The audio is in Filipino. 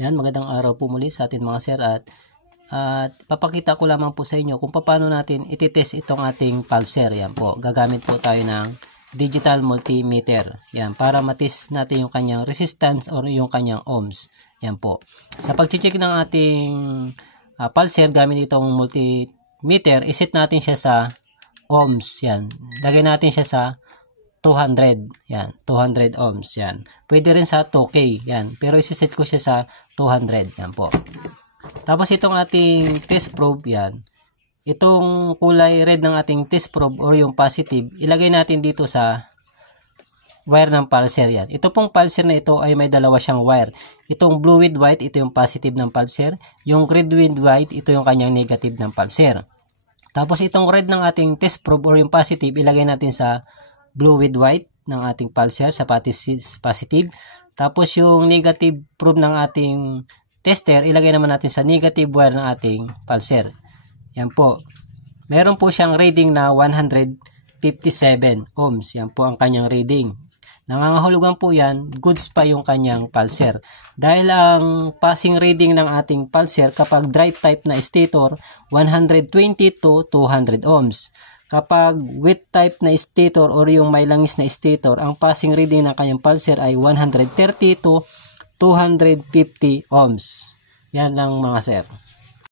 Yan, magandang araw po muli sa atin mga sir, at papakita ko lamang po sa inyo kung paano natin ititest itong ating pulser. Yan po, gagamit po tayo ng digital multimeter. Yan, para matest natin yung kanyang resistance or yung kanyang ohms. Yan po. Sa pag-check ng ating pulser gamit itong multimeter, iset natin siya sa ohms. Yan, lagay natin siya sa 200, yan, 200 ohms, yan. Pwede rin sa 2K, yan. Pero isiset ko siya sa 200, yan po. Tapos itong ating test probe, yan. Itong kulay red ng ating test probe or yung positive, ilagay natin dito sa wire ng pulser, yan. Ito pong pulser na ito ay may dalawa siyang wire. Itong blue with white, ito yung positive ng pulser. Yung red with white, ito yung kanyang negative ng pulser. Tapos itong red ng ating test probe or yung positive, ilagay natin sa blue with white ng ating pulser sa positive. Tapos yung negative probe ng ating tester, ilagay naman natin sa negative wire ng ating pulser. Yan po. Meron po siyang reading na 157 ohms. Yan po ang kanyang reading. Nangangahulugan po yan, goods pa yung kanyang pulser. Dahil ang passing reading ng ating pulser kapag dry type na stator, 120 to 200 ohms. Kapag wet type na stator or yung may langis na stator, ang passing reading ng kanyang pulser ay 130 to 250 ohms. Yan lang mga sir.